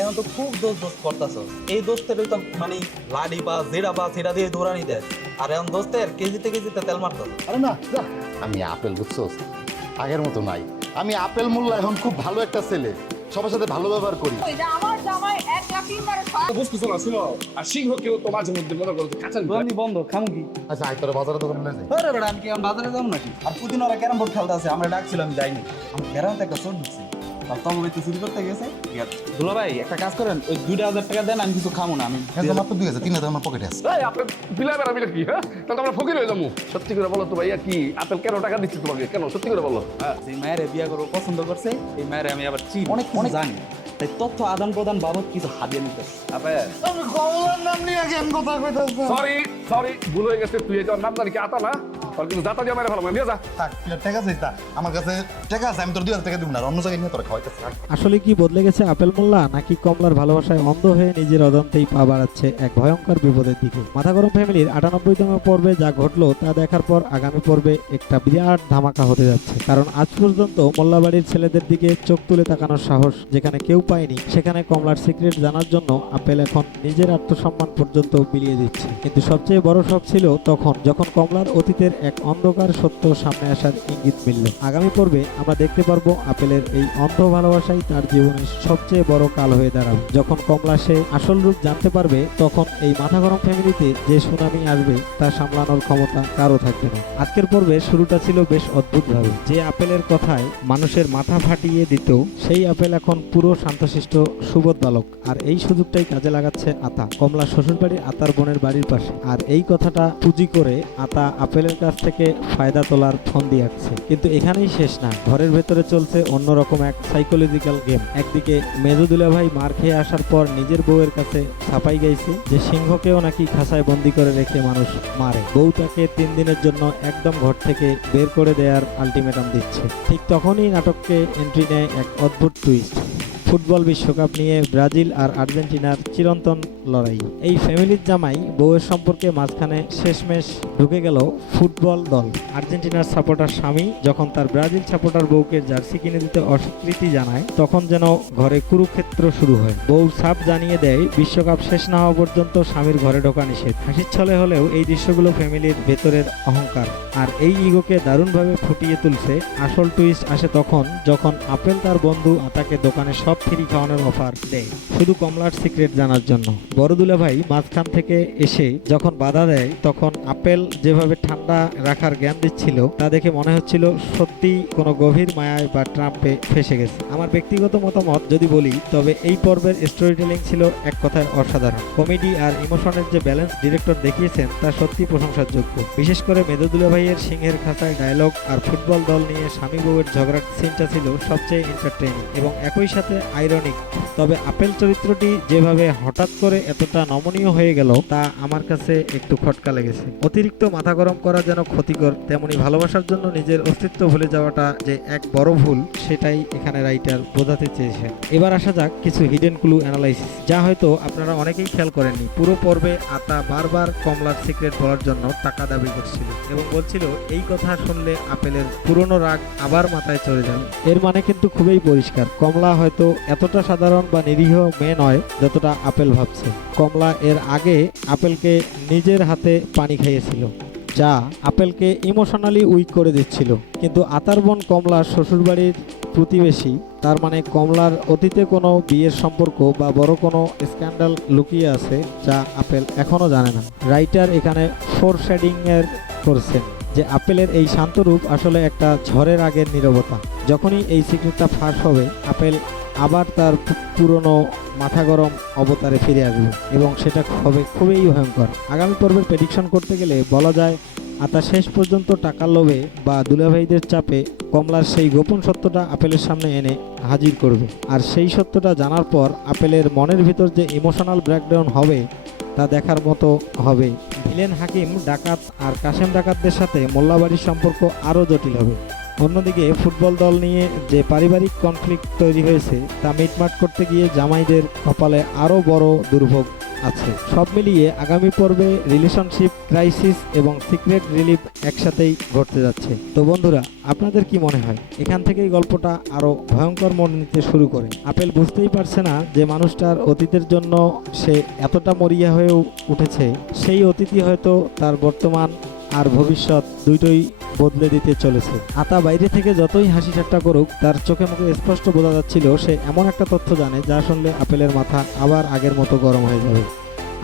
এখন তো খুব দোষ দোষ করতেছ। এই দোস্তের তো মানে লাডি বা জেরা বা সেটা দিয়ে দৌড়ানি দেয়, আর এখন দোস্তের কেজিতে কেজিতে তেল মারতো। আরে না যা, আমি আপেল বুঝছোস আগের মতো নাই। আমি আপেল মোল্লা এখন খুব ভালো একটা ছেলে, সবার সাথে ভালো ব্যবহার করি। এটা আমার জামাই 1 লাখ টাকার ফাঁক। বুঝতেছো না, শুনো। আর সিংহ কেউ তো মাঝে মধ্যে মনে করো কাঁচাল দোকানি বন্ধ, খামু কি? আচ্ছা আই তোরা বাজারে দোকানে নিয়ে যাই। আরে বেটা, আমি কি এখন বাজারে যাবো নাকি? আর প্রতিদিন ওরা ক্যারাম বোর্ড খেলতে আছে, আমরা ডাকছিলাম, আমি যাইনি। আমার ক্যারামতে একটা চোর ঢুকছে, আর তখন তো চুরি করতে গেছে। দুলা ভাই একটা কাজ করেন, ওই 2,000 টাকা দেন, আমি কিছু খামো না। আমি হ্যাঁ মাত্র 2,000 3,000 আমার পকেটে আছে। এই আপেল বিলা বেড়া বিলা কি, হ্যাঁ? তাহলে আমরা ফকির হয়ে যাবো। সত্যি করে বলো তো ভাইয়া, কি আপেল কেন টাকা দিচ্ছি তোমাকে? কেন সত্যি করে বলো। যে মায়ের বিয়া করবো পছন্দ করছে, এই মায়ের আমি আবার চিনি, অনেক কিছু জানি, তাই তথ্য আদান প্রদান বাবদ কিছু হাতিয়ে নিতে। আমি কমলার নাম নিয়ে কেন কথা কইতাছ? সরি সরি, ভুল হয়ে গেছে। তুই এটা নাম জানি কি আতা না? আর কিন্তু জাতা দিয়ে মেরে ভালো দিয়ে যা। থাক তুই আর টাকা চাইছ না, আমার কাছে টাকা আছে, আমি তোর 2,000 টাকা দিব না, আর অন্য জায়গায় নিয়ে তোরা খাওয়াইতেছ। আসলে কি বদলে গেছে আপেল মোল্লা, নাকি কমলার ভালোবাসায় অন্ধ হয়ে নিজের অজান্তেই পা বাড়াচ্ছে এক ভয়ঙ্কর বিপদের দিকে? মাথা গরম ফ্যামিলির 98তম পর্বে যা ঘটলো তা দেখার পর আগামী পর্বে একটা বিরাট ধামাকা হতে যাচ্ছে। কারণ আজ পর্যন্ত মোল্লাবাড়ির ছেলেদের দিকে চোখ তুলে তাকানোর সাহস যেখানে কেউ পায়নি, সেখানে কমলার সিক্রেট জানার জন্য আপেল এখন নিজের আত্মসম্মান পর্যন্ত বিলিয়ে দিচ্ছে। কিন্তু সবচেয়ে বড় শখ ছিল তখন, যখন কমলার অতীতের এক অন্ধকার সত্য সামনে আসার ইঙ্গিত মিলল। আগামী পর্বে আমরা দেখতে পারবো আপেলের এই অন্ধ ভালোবাসাই তার জীবনের সবচেয়ে বড় কাল হয়ে দাঁড়াবে। যখন কমলা সে আসল রূপ জানতে পারবে, তখন এই মাথা গরম ফ্যামিলিতে যে সুনামি আসবে তা সামলানোর ক্ষমতা কারো থাকবে না। আজকের পর্বে শুরুটা ছিল বেশ অদ্ভুতভাবে। যে আপেলের কথায় মানুষের মাথা ফাটিয়ে দিত, সেই আপেল এখন পুরো শান্তশিষ্ট সুবোধ বালক। আর এই সুযোগটাই কাজে লাগাচ্ছে আতা, কমলা শ্বশুরবাড়ির আতার বোনের বাড়ির পাশে। আর এই কথাটা পুঁজি করে আতা আপেলের কাছ থেকে ফায়দা তোলার ফন্দি আঁকছে। কিন্তু এখানেই শেষ না, ঘরের ভেতরে চলছে অন্যরকম এক সাইকোলজিক্যাল গেম। একদিকে মেজুদুলা ভাই মার খেয়ে আসার পর নিজের বউয়ের কাছে ছাপাই গাইছে যে সিংহকেও নাকি খাঁচায় বন্দি করে রেখে মানুষ মারে। বউ তাকে 3 দিনের জন্য একদম ঘর থেকে বের করে দেওয়ার আলটিমেটাম দিচ্ছে। ঠিক তখনই নাটককে এন্ট্রি নেয় এক অদ্ভুত টুইস্ট। ফুটবল বিশ্বকাপ নিয়ে ব্রাজিল আর আর্জেন্টিনার চিরন্তন লড়াই। এই ফ্যামিলির জামাই বউয়ের সম্পর্কে মাঝখানে শেষমেশ ঢুকে গেল ফুটবল দল। আর্জেন্টিনার সাপোর্টার স্বামী যখন তার ব্রাজিল সাপোর্টার বউকে জার্সি কিনে দিতে অস্বীকৃতি জানায়, তখন যেন ঘরে কুরুক্ষেত্র শুরু হয়। বউ সাপ জানিয়ে দেয় বিশ্বকাপ শেষ না হওয়া পর্যন্ত স্বামীর ঘরে ঢোকা নিষেধ। হাসির ছলে হলেও এই দৃশ্যগুলো ফ্যামিলির ভেতরের অহংকার আর এই ইগোকে দারুণভাবে ফুটিয়ে তুলছে। আসল টুইস্ট আসে তখন, যখন আপেল তার বন্ধু আতাকে দোকানে সব ফ্রি খাওয়ানোর অফার দেয় শুধু কমলার সিক্রেট জানার জন্য। বড় দুলা ভাই মাঝখান থেকে এসে যখন বাধা দেয়, তখন আপেল যেভাবে ঠান্ডা রাখার জ্ঞান দিচ্ছিল তা দেখে মনে হচ্ছিল সত্যি কোনো গভীর মায়ায় বা ট্রাম্পে ফেসে গেছে। আমার ব্যক্তিগত মতামত যদি বলি, তবে এই পর্বের স্টোরি টেলিং ছিল এক কথায় অসাধারণ। কমেডি আর ইমোশনের যে ব্যালেন্স ডিরেক্টর দেখিয়েছেন তা সত্যি প্রশংসার যোগ্য। বিশেষ করে মেজুদুলা ভাইয়ের সিংহের খাঁচায় ডায়লগ আর ফুটবল দল নিয়ে স্বামী বউয়ের ঝগড়ার সিনটা ছিল সবচেয়ে এন্টারটেইনিং এবং একই সাথে আইরনিক। তবে আপেল চরিত্রটি যেভাবে হঠাৎ করে এতটা নমনীয় হয়ে গেল তা আমার কাছে একটু খটকা লেগেছে। অতিরিক্ত মাথা গরম করা যেন ক্ষতিকর, তেমনি ভালোবাসার জন্য নিজের অস্তিত্ব ভুলে যাওয়াটা যে এক বড় ভুল, সেটাই এখানে রাইটার বোঝাতে চেয়েছেন। এবার আসা যাক কিছু হিডেন ক্লু অ্যানালাইসিস, যা হয়তো আপনারা অনেকেই খেয়াল করেননি। পুরো পর্বে আতা বারবার কমলার সিক্রেট বলার জন্য টাকা দাবি করছিল এবং বলছিল এই কথা শুনলে আপেলের পুরনো রাগ আবার মাথায় চড়ে যাবে। এর মানে কিন্তু খুবই পরিষ্কার, কমলা হয়তো এতটা সাধারণ বা নিরীহ মেয়ে নয় যতটা আপেল ভাবছে। কমলা এর আগে আপেলকে নিজের হাতে পানি খাইয়েছিল, যা আপেলকে ইমোশনালি উইক করে দিচ্ছিল। কিন্তু আতার বোন কমলার শ্বশুরবাড়ির প্রতিবেশী, তার মানে কমলার অতীতে কোনো বিয়ের সম্পর্ক বা বড় কোনো স্ক্যান্ডাল লুকিয়ে আছে যা আপেল এখনো জানে না। রাইটার এখানে ফোরশেডিং এর করছেন যে আপেলের এই শান্ত রূপ আসলে একটা ঝড়ের আগের নীরবতা। যখনই এই সিক্রেটটা ফাঁস হবে, আপেল আবার তার পুরনো মাথা গরম অবতারে ফিরে আসবে এবং সেটা হবে খুবই ভয়ঙ্কর। আগামী পর্বের প্রেডিকশন করতে গেলে বলা যায় আতা শেষ পর্যন্ত টাকার লোভে বা দুলাভাইদের চাপে কমলার সেই গোপন সত্যটা আপেলের সামনে এনে হাজির করবে। আর সেই সত্যটা জানার পর আপেলের মনের ভিতর যে ইমোশনাল ব্রেকডাউন হবে তা দেখার মতো হবে। ভিলেন হাকিম ডাকাত আর কাশেম ডাকাতদের সাথে মোল্লাবাড়ির সম্পর্ক আরও জটিল হবে। অন্যদিকে ফুটবল দল নিয়ে যে পারিবারিক কনফ্লিক্ট তৈরি হয়েছে তা মিটমাট করতে গিয়ে জামাইদের কপালে আরও বড় দুর্ভোগ আছে। সব মিলিয়ে আগামী পর্বে রিলেশনশিপ ক্রাইসিস এবং সিক্রেট রিলিফ একসাথেই ঘটতে যাচ্ছে। তো বন্ধুরা, আপনাদের কি মনে হয় এখান থেকেই গল্পটা আরো ভয়ঙ্কর মোড় নিতে শুরু করে? আপেল বুঝতেই পারছে না যে মানুষটার অতীতের জন্য সে এতটা মরিয়া হয়ে উঠেছে, সেই অতীতই হয়তো তার বর্তমান আর ভবিষ্যৎ দুটোই বদলে দিতে চলেছে। আতা বাইরে থেকে যতই হাসি ঠাট্টা করুক, তার চোখে মুখে স্পষ্ট বোঝা যাচ্ছিল সে এমন একটা তথ্য জানে যা শুনলে আপেলের মাথা আবার আগের মতো গরম হয়ে যাবে।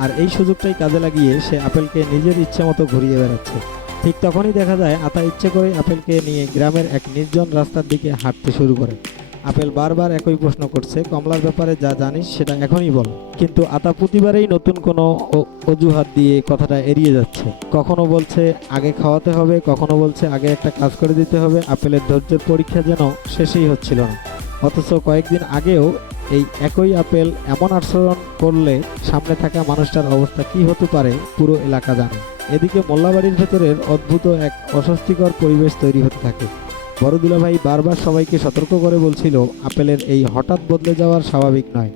আর এই সুযোগটাই কাজে লাগিয়ে সে আপেলকে নিজের ইচ্ছে মতো ঘুরিয়ে বেড়াচ্ছে। ঠিক তখনই দেখা যায় আতা ইচ্ছে করে আপেলকে নিয়ে গ্রামের এক নির্জন রাস্তার দিকে হাঁটতে শুরু করে। আপেল বারবার একই প্রশ্ন করছে, কমলার ব্যাপারে যা জানিস সেটা এখনই বল। কিন্তু আতা প্রতিবারেই নতুন কোনো অজুহাত দিয়ে কথাটা এড়িয়ে যাচ্ছে। কখনো বলছে আগে খাওয়াতে হবে, কখনো বলছে আগে একটা কাজ করে দিতে হবে। আপেলের ধৈর্যের পরীক্ষা যেন শেষই হচ্ছিল না। অথচ কয়েকদিন আগেও এই একই আপেল এমন আচরণ করলে সামনে থাকা মানুষটার অবস্থা কি হতে পারে পুরো এলাকা জানে। এদিকে মোল্লাবাড়ির ভেতরের অদ্ভুত এক অস্বস্তিকর পরিবেশ তৈরি হতে থাকে। বড় দুলাভাই বারবার সবাইকে সতর্ক করে বলছিল আপেলের এই হঠাৎ বদলে যাওয়ার স্বাভাবিক নয়।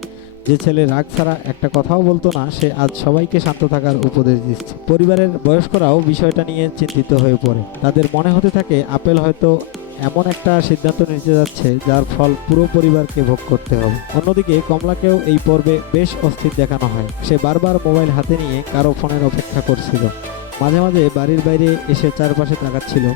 যে ছেলে রাগ ছাড়া একটা কথাও বলতো না, সে আজ সবাইকে শান্ত থাকার উপদেশ দিচ্ছে। পরিবারের বয়স্করাও বিষয়টা নিয়ে চিন্তিত হয়ে পড়ে। তাদের মনে হতে থাকে আপেল হয়তো এমন একটা সিদ্ধান্ত নিতে যাচ্ছে যার ফল পুরো পরিবারকে ভোগ করতে হবে। অন্যদিকে কমলাকেও এই পর্বে বেশ অস্থির দেখানো হয়। সে বারবার মোবাইল হাতে নিয়ে কারো ফোনের অপেক্ষা করছিল। মাঝে মাঝে বাড়ির বাইরে এসে চারপাশে তাকাচ্ছিল,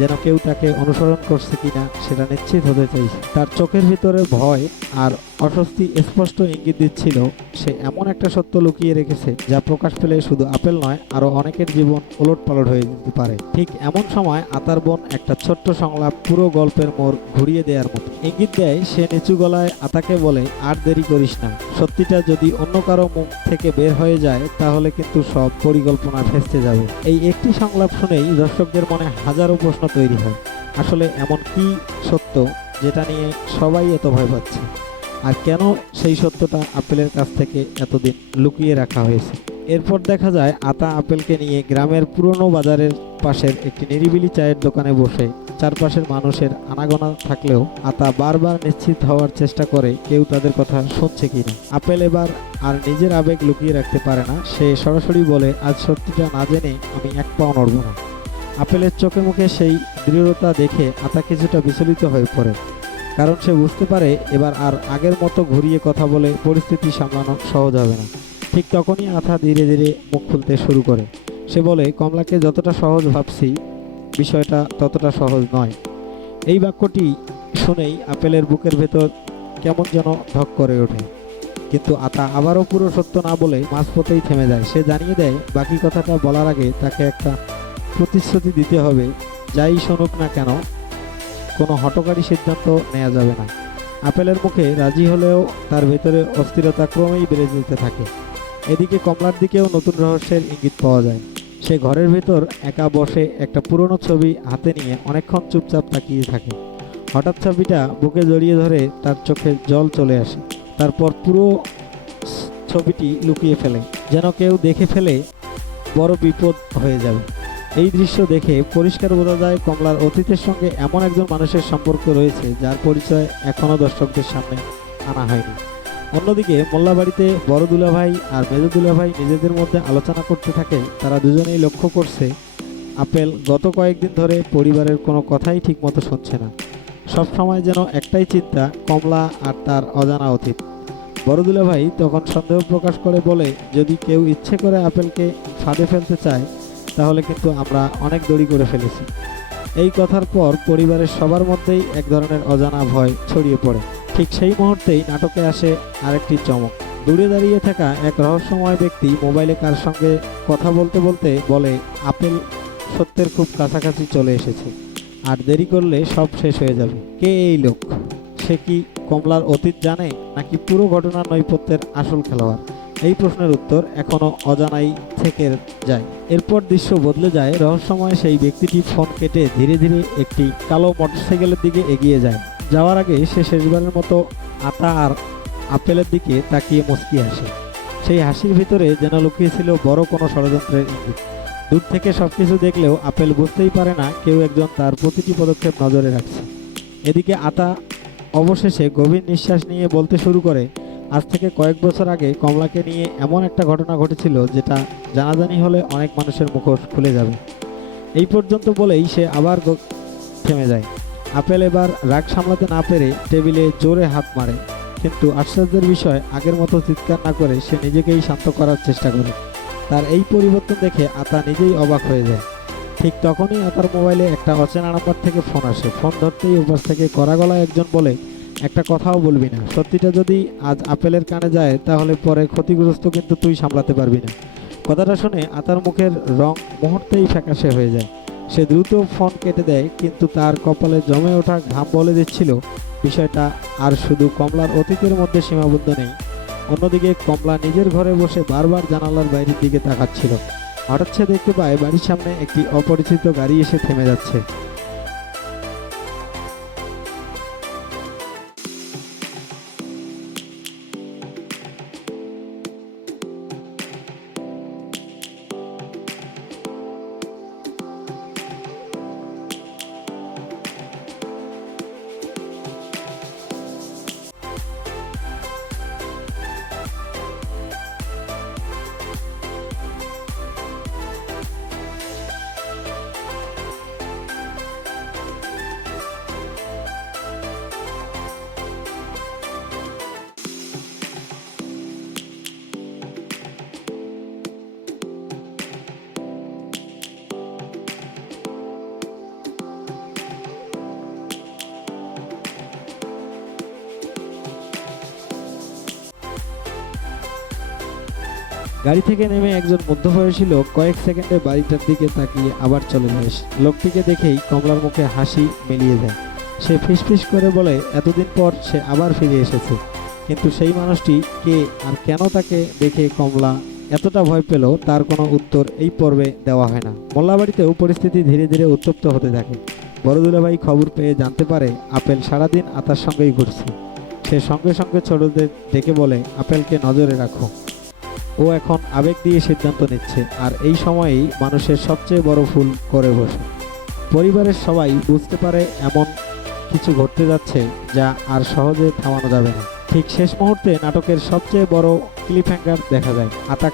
যেন কেউ তাকে অনুসরণ করছে কিনা সেটা নিশ্চিত হতে চাইছে। তার চোখের ভিতরে ভয় আর অস্বস্তি স্পষ্ট ইঙ্গিত দিচ্ছিল সে এমন একটা সত্য লুকিয়ে রেখেছে যা প্রকাশ পেলে শুধু আপেল নয়, আরো অনেকের জীবন ওলটপালট হয়ে যেতে পারে। ঠিক এমন সময় আতার বোন একটা ছোট্ট সংলাপ পুরো গল্পের মোড় ঘুরিয়ে দেওয়ার মতো। ইঙ্গিত দেয় সে নিচু গলায় আতাকে বলে, আর দেরি করিস না, সত্যিটা যদি অন্য কারো মুখ থেকে বের হয়ে যায় তাহলে কিন্তু সব পরিকল্পনা ভেস্তে যাবে। এই একটি সংলাপ শুনেই দর্শকদের মনে হাজারো প্রশ্ন তৈরি হয়। আসলে এমন কি সত্য যেটা নিয়ে সবাই এত ভয় পাচ্ছে, আর কেন সেই সত্যটা আপেলের কাছ থেকে এতদিন লুকিয়ে রাখা হয়েছে? এরপর দেখা যায় আতা আপেলকে নিয়ে গ্রামের পুরনো বাজারের পাশের একটি নিরিবিলি চায়ের দোকানে বসে। চারপাশের মানুষের আনাগোনা থাকলেও আতা বারবার নিশ্চিত হওয়ার চেষ্টা করে কেউ তাদের কথা শুনছে কিনা। আপেল এবার আর নিজের আবেগ লুকিয়ে রাখতে পারে না। সে সরাসরি বলে, আজ সত্যিটা না জেনে আমি এক পাও নড়ব না। আপেলের চোখে মুখে সেই দৃঢ়তা দেখে আতা কিছুটা বিচলিত হয়ে পড়ে, কারণ সে বুঝতে পারে এবার আর আগের মতো ঘুরিয়ে কথা বলে পরিস্থিতি সামলানো সহজ হবে না। ঠিক তখনই আতা ধীরে ধীরে মুখ খুলতে শুরু করে। সে বলে, কমলাকে যতটা সহজ ভাবছি বিষয়টা ততটা সহজ নয়। এই বাক্যটি শুনেই আপেলের বুকের ভেতর কেমন যেন ধক করে ওঠে। কিন্তু আতা আবারও পুরো সত্য না বলে মাঝপথেই থেমে যায়। সে জানিয়ে দেয় বাকি কথাটা বলার আগে তাকে একটা প্রতিশ্রুতি দিতে হবে, যাই শুনুক না কেন কোনো হঠকারী সিদ্ধান্ত নেওয়া যাবে না। আপেলের মুখে রাজি হলেও তার ভেতরে অস্থিরতা ক্রমেই বেড়ে যেতে থাকে। এদিকে কমলার দিকেও নতুন রহস্যের ইঙ্গিত পাওয়া যায়। সে ঘরের ভেতর একা বসে একটা পুরনো ছবি হাতে নিয়ে অনেকক্ষণ চুপচাপ তাকিয়ে থাকে। হঠাৎ ছবিটা বুকে জড়িয়ে ধরে তার চোখে জল চলে আসে। তারপর পুরো ছবিটি লুকিয়ে ফেলে, যেন কেউ দেখে ফেলে বড় বিপদ হয়ে যাবে। এই দৃশ্য দেখে পরিষ্কার বোঝা যায় কমলার অতীতের সঙ্গে এমন একজন মানুষের সম্পর্ক রয়েছে যার পরিচয় এখনও দর্শকদের সামনে আনা হয়নি। অন্যদিকে মোল্লাবাড়িতে বড় দুলাভাই আর মেজো দুলাভাই নিজেদের মধ্যে আলোচনা করতে থাকে। তারা দুজনেই লক্ষ্য করছে আপেল গত কয়েকদিন ধরে পরিবারের কোনো কথাই ঠিকমতো শুনছে না। সব সময় যেন একটাই চিন্তা, কমলা আর তার অজানা অতীত। বড় দুলাভাই তখন সন্দেহ প্রকাশ করে বলে, যদি কেউ ইচ্ছে করে আপেলকে ফাঁদে ফেলতে চায় তাহলে কিন্তু আমরা অনেক দেরি করে ফেলেছি। এই কথার পর পরিবারের সবার মধ্যেই এক ধরনের অজানা ভয় ছড়িয়ে পড়ে। ঠিক সেই মুহূর্তেই নাটকে আসে আরেকটি চমক। দূরে দাঁড়িয়ে থাকা এক রহস্যময় ব্যক্তি মোবাইলে কার সঙ্গে কথা বলতে বলতে বলে, আপেল সত্যের খুব কাছাকাছি চলে এসেছে, আর দেরি করলে সব শেষ হয়ে যাবে। কে এই লোক? সে কি কমলার অতীত জানে, নাকি পুরো ঘটনার নৈপথ্যের আসল খেলোয়াড়? এই প্রশ্নের উত্তর এখনো অজানাই থেকে যায়। এরপর দৃশ্য বদলে যায়। রহস্যময় সেই ব্যক্তিটি ফোন কেটে ধীরে ধীরে একটি কালো মোটরসাইকেলের দিকে এগিয়ে যায়। যাওয়ার আগে সে শেষবারের মতো আতা আর আপেলের দিকে তাকিয়ে মুচকি হাসে। সেই হাসির ভিতরে যেন লুকিয়েছিল বড় কোনো ষড়যন্ত্রের ইঙ্গিত। দূর থেকে সবকিছু দেখলেও আপেল বুঝতেই পারে না কেউ একজন তার প্রতিটি পদক্ষেপ নজরে রাখছে। এদিকে আতা অবশেষে গভীর নিঃশ্বাস নিয়ে বলতে শুরু করে, আজ থেকে কয়েক বছর আগে কমলাকে নিয়ে এমন একটা ঘটনা ঘটেছিল যেটা জানাজানি হলে অনেক মানুষের মুখোশ খুলে যাবে। এই পর্যন্ত বলেই সে আবার থেমে যায়। আপেল এবার রাগ সামলাতে না পেরে টেবিলে জোরে হাত মারে, কিন্তু আশ্চর্যের বিষয় আগের মতো চিৎকার না করে সে নিজেকেই শান্ত করার চেষ্টা করে। তার এই পরিবর্তন দেখে আতা নিজেই অবাক হয়ে যায়। ঠিক তখনই আতার মোবাইলে একটা অচেনা নাম্বার থেকে ফোন আসে। ফোন ধরতেই ওপাশ থেকে কড়া গলায় একজন বলে, একটা কথাও বলবি না, সত্যিটা যদি আজ আপেলের কানে যায় তাহলে পরে ক্ষতিগ্রস্ত কিন্তু তুই সামলাতে পারবি না। কথাটা শুনে আতার মুখের রং মুহূর্তেই ফ্যাকাশে হয়ে যায়। সে দ্রুত ফোন কেটে দেয়, কিন্তু তার কপালে জমে ওঠা ঘাম বলে দিচ্ছিল বিষয়টা আর শুধু কমলার অতীতের মধ্যে সীমাবদ্ধ নেই। অন্যদিকে কমলা নিজের ঘরে বসে বারবার জানালার বাইরের দিকে তাকাচ্ছিল। হঠাৎ সে দেখতে পায় বাড়ির সামনে একটি অপরিচিত গাড়ি এসে থেমে যাচ্ছে। গাড়ি থেকে নেমে একজন মধ্যবয়সী লোক কয়েক সেকেন্ডে বাড়িটার দিকে তাকিয়ে আবার চলে যায়। লোকটিকে দেখেই কমলার মুখে হাসি মিলিয়ে যায়। সে ফিসফিস করে বলে, এতদিন পর সে আবার ফিরে এসেছে। কিন্তু সেই মানুষটি কে আর কেন তাকে দেখে কমলা এতটা ভয় পেল তার কোনো উত্তর এই পর্বে দেওয়া হয় না। মোল্লাবাড়িতেও পরিস্থিতি ধীরে ধীরে উত্তপ্ত হতে থাকে। বড় দুলাভাই খবর পেয়ে জানতে পারে আপেল সারাদিন আতার সঙ্গেই ঘুরছে। সে সঙ্গে সঙ্গে ছোটদের ডেকে বলে, আপেলকে নজরে রাখো, ও এখন আবেগ দিয়ে সিদ্ধান্ত নিচ্ছে, আর এই সময়েই মানুষের সবচেয়ে বড় ভুল করে বসে। পরিবারের সবাই বুঝতে পারে এমন কিছু ঘটতে যাচ্ছে যা আর সহজে থামানো যাবে না। ঠিক শেষ মুহূর্তে নাটকের সবচেয়ে বড় ক্লিপ হ্যাঙ্গার দেখা যায়। আতা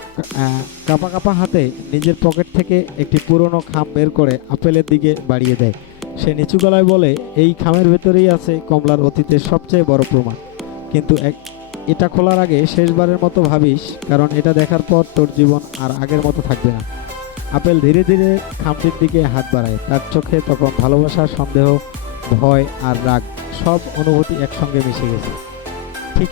কাপা কাপা হাতে নিজের পকেট থেকে একটি পুরনো খাম বের করে আপেলের দিকে বাড়িয়ে দেয়। সে নিচু গলায় বলে, এই খামের ভেতরেই আছে কমলার অতীতের সবচেয়ে বড় প্রমাণ, কিন্তু এটা খোলার আগে শেষবারের মতো ভাবিস, কারণ এটা দেখার পর তোর জীবন আর আগের মতো থাকবে না। আপেল ধীরে ধীরে খামটির দিকে হাত বাড়ায়। তার চোখে তখন ভালোবাসা, সন্দেহ, ভয় আর রাগ সব অনুভূতি একসঙ্গে মিশে গেছে। ঠিক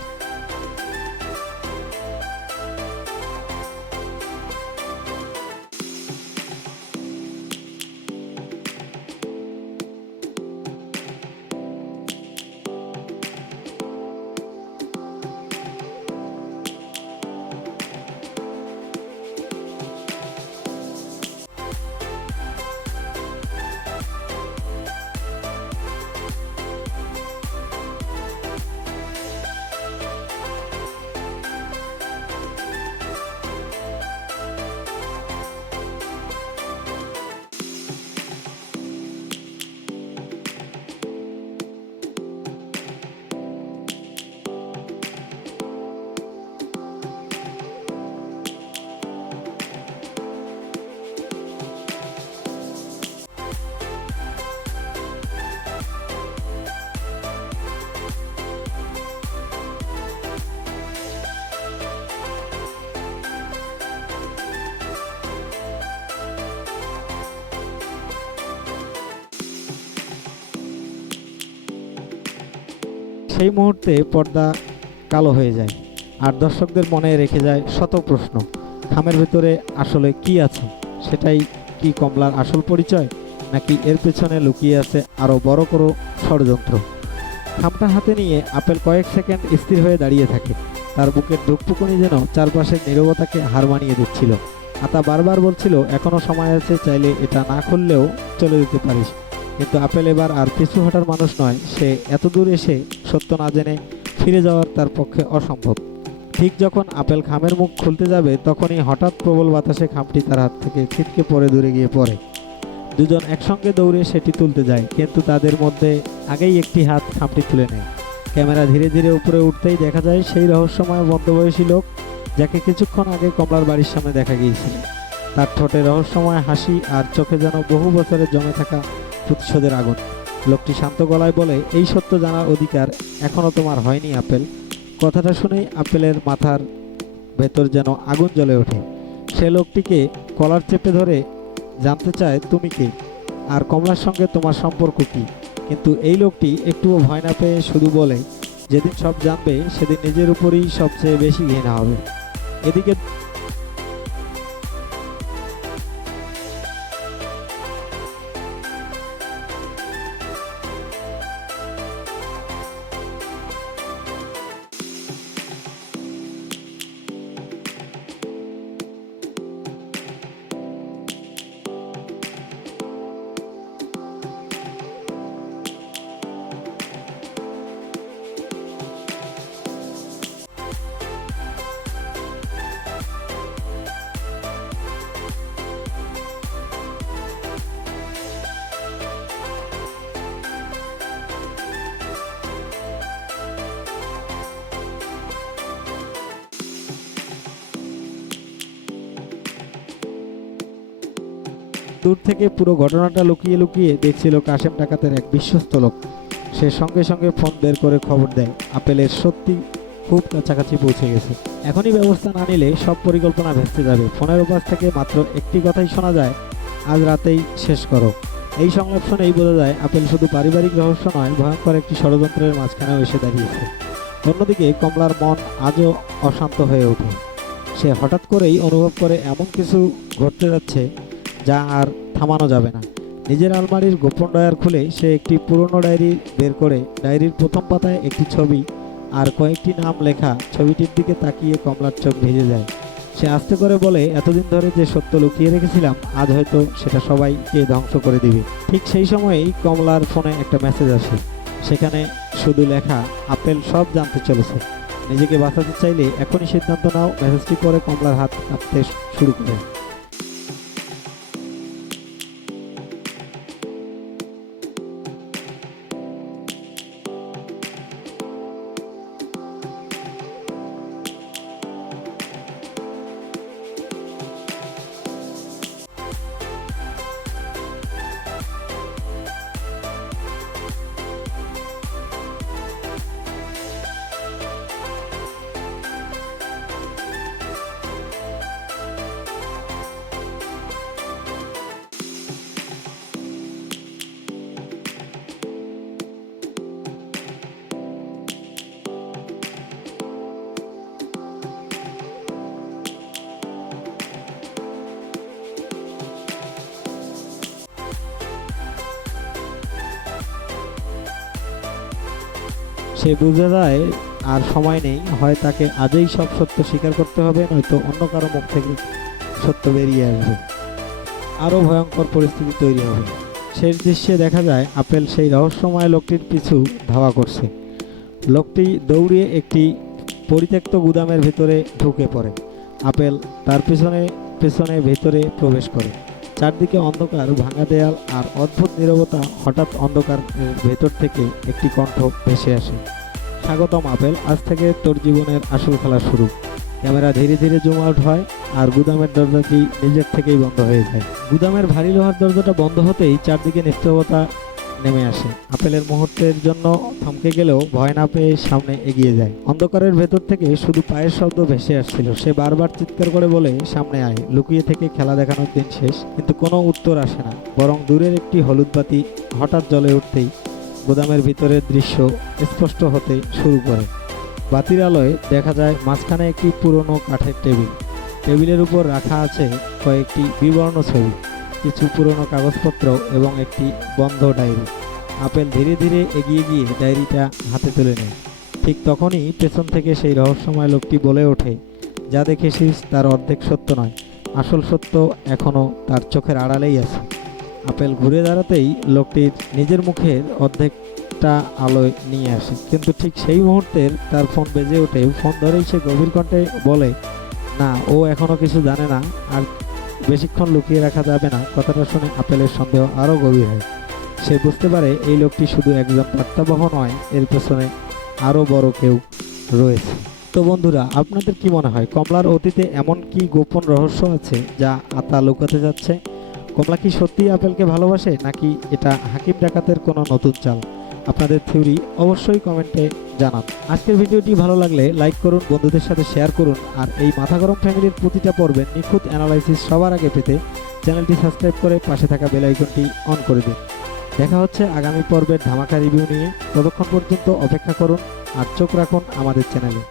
সেই মুহূর্তে পর্দা কালো হয়ে যায়, আর দর্শকদের মনে রেখে যায় শত প্রশ্ন। খামের ভেতরে আসলে কি আছে? সেটাই কি কমলার আসল পরিচয়, নাকি এর পেছনে লুকিয়ে আছে আরও বড় কোনো ষড়যন্ত্র? খামটা হাতে নিয়ে আপেল কয়েক সেকেন্ড স্থির হয়ে দাঁড়িয়ে থাকে। তার বুকের ধুকপুকুনি যেন চারপাশের নীরবতাকে হার মানিয়ে দিচ্ছিল। আতা বারবার বলছিল, এখনো সময় আছে, চাইলে এটা না খুললেও চলে যেতে পারিস। কিন্তু আপেল এবার আর পিছু হটার মানুষ নয়। সে এত দূর এসে সত্য না জেনে ফিরে যাওয়ার তার পক্ষে অসম্ভব। ঠিক যখন আপেল খামের মুখ খুলতে যাবে, তখনই হঠাৎ প্রবল বাতাসে খামটি তার হাত থেকে ছিটকে পড়ে দূরে গিয়ে পড়ে। দুজন একসঙ্গে দৌড়ে সেটি তুলতে যায়, কিন্তু তাদের মধ্যে আগেই একটি হাত খামটি তুলে নেয়। ক্যামেরা ধীরে ধীরে উপরে উঠতেই দেখা যায় সেই রহস্যময় মধ্যবয়সী লোক যাকে কিছুক্ষণ আগে কমলার বাড়ির সামনে দেখা গিয়েছিল। তার ঠোঁটে রহস্যময় হাসি আর চোখে যেন বহু বছরের জমে থাকা প্রতিশোধের আগুন। লোকটি শান্ত গলায় বলে, এই সত্য জানার অধিকার এখনো তোমার হয়নি আপেল। কথাটা শুনেই আপেলের মাথার ভেতর যেন আগুন জ্বলে ওঠে। সে লোকটিকে কলার চেপে ধরে জানতে চায় তুমি কে আর কমলার সঙ্গে তোমার সম্পর্ক কি। কিন্তু এই লোকটি একটুও ভয় না পেয়ে শুধু বলে, যেদিন সব জানবে সেদিন নিজের উপরই সবচেয়ে বেশি ঘৃণা হবে। এদিকে দূর থেকে পুরো ঘটনাটা লুকিয়ে লুকিয়ে দেখছিল কাশেম ডাকাতের এক বিশ্বস্ত লোক। সে সঙ্গে সঙ্গে ফোন বের করে খবর দেয় আপেলের সত্যি খুব কাছাকাছি পৌঁছে গেছে। এখনই ব্যবস্থা না নিলে সব পরিকল্পনা ভেস্তে যাবে। ফোনের ওপাশ থেকে মাত্র একটি কথাই শোনা যায়, আজ রাতেই শেষ করো। এই সংলাপ শুনেই বোঝা যায় আপেল শুধু পারিবারিক রহস্য নয়, ভয়ঙ্কর একটি ষড়যন্ত্রের মাঝখানেও এসে দাঁড়িয়েছে। অন্যদিকে কমলার মন আজও অশান্ত হয়ে ওঠে। সে হঠাৎ করেই অনুভব করে এমন কিছু ঘটতে যাচ্ছে যা আর থামানো যাবে না। নিজের আলমারির গোপন ড্রয়ার খুলে সে একটি পুরনো ডায়েরি বের করে ডায়েরির প্রথম পাতায় একটি ছবি আর কয়েকটি নাম লেখা। ছবিটির দিকে তাকিয়ে কমলার চোখ ভিজে যায়। সে আস্তে করে বলে, এতদিন ধরে যে সত্য লুকিয়ে রেখেছিলাম আজ হয়তো সেটা সবাইকে ধ্বংস করে দিবে। ঠিক সেই সময়েই কমলার ফোনে একটা মেসেজ আসে। সেখানে শুধু লেখা, আপেল সব জানতে চলেছে। নিজেকে বাঁচাতে চাইলে এখনই সিদ্ধান্ত নাও। মেসেজটি পরে কমলার হাত কাঁপতে শুরু করে। সে বুঝে যায় আর সময় নেই, হয় তাকে আজই সব সত্য স্বীকার করতে হবে, নয়তো অন্য কারো মুখ থেকে সত্য বেরিয়ে আসবে। আরও ভয়ঙ্কর পরিস্থিতি তৈরি হবে। শেষ দৃশ্যে দেখা যায় আপেল সেই রহস্যময় লোকটির পিছু ধাওয়া করছে। লোকটি দৌড়িয়ে একটি পরিত্যক্ত গুদামের ভিতরে ঢুকে পড়ে। আপেল তার পেছনে ভেতরে প্রবেশ করে। চারদিকে অন্ধকার, ভাঙা দেয়াল আর অদ্ভুত নীরবতা। হঠাৎ অন্ধকারের ভেতর থেকে একটি কণ্ঠ ভেসে আসে, স্বাগতম আপেল, আজ থেকে তোর জীবনের আসল খেলা শুরু। ক্যামেরা ধীরে ধীরে জুম আউট হয় আর গুদামের দরজাটি নিজের থেকেই বন্ধ হয়ে যায়। গুদামের ভারী লোহার দরজাটা বন্ধ হতেই চারদিকে নিস্তব্ধতা নেমে আসে। আপেলের মুহূর্তের জন্য থমকে গেলেও ভয় না পেয়ে সামনে এগিয়ে যায়। অন্ধকারের ভেতর থেকে শুধু পায়ের শব্দ ভেসে আসছিল। সে বারবার চিৎকার করে বলে, সামনে আয়, লুকিয়ে থেকে খেলা দেখানোর দিন শেষ। কিন্তু কোনো উত্তর আসে না, বরং দূরের একটি হলুদ বাতি হঠাৎ জ্বলে উঠতেই গুদামের ভিতরের দৃশ্য স্পষ্ট হতে শুরু করে। বাতির আলোয় দেখা যায় মাঝখানে একটি পুরনো কাঠের টেবিল। টেবিলের উপর রাখা আছে কয়েকটি বিবর্ণ ছবি, কিছু পুরনো কাগজপত্র এবং একটি বন্ধ ডায়েরি। আপেল ধীরে ধীরে এগিয়ে গিয়ে ডায়েরিটা হাতে তুলে নেয়। ঠিক তখনই পেছন থেকে সেই রহস্যময় লোকটি বলে ওঠে, যা দেখেছিস তার অর্ধেক সত্য নয়, আসল সত্য এখনও তার চোখের আড়ালেই আছে। আপেল ঘুরে দাঁড়াতেই লোকটির নিজের মুখের অর্ধেকটা আলোয় নিয়ে আসে। কিন্তু ঠিক সেই মুহূর্তের তার ফোন বেজে ওঠে। ফোন ধরেই সে গভীর কণ্ঠে বলে, না, ও এখনও কিছু জানে না, আর বেশিক্ষণ লুকিয়ে রাখা যাবে না। কথাটা শুনে আপেলের সন্দেহ আরও গভীর হয়। সে বুঝতে পারে এই লোকটি শুধু একজন বার্তাবহ নয়, এর পেছনে আরও বড় কেউ রয়েছে। তো বন্ধুরা, আপনাদের কি মনে হয় কমলার অতীতে এমন কি গোপন রহস্য আছে যা আতা লুকাতে যাচ্ছে? কমলা কি সত্যিই আপেলকে ভালোবাসে, নাকি এটা হাকিম ডাকাতের কোনো নতুন চাল? আপনাদের থিওরি অবশ্যই কমেন্টে জানান। আজকের ভিডিওটি ভালো লাগলে লাইক করুন, বন্ধুদের সাথে শেয়ার করুন, আর এই মাথা গরম ফ্যামিলির প্রতিটা পর্বের নিখুঁত অ্যানালাইসিস সবার আগে পেতে চ্যানেলটি সাবস্ক্রাইব করে পাশে থাকা বেল আইকনটি অন করে দিন। দেখা হচ্ছে আগামী পর্বের ধামাকা রিভিউ নিয়ে। ততক্ষণ পর্যন্ত অপেক্ষা করুন আর চোখ রাখুন আমাদের চ্যানেলে।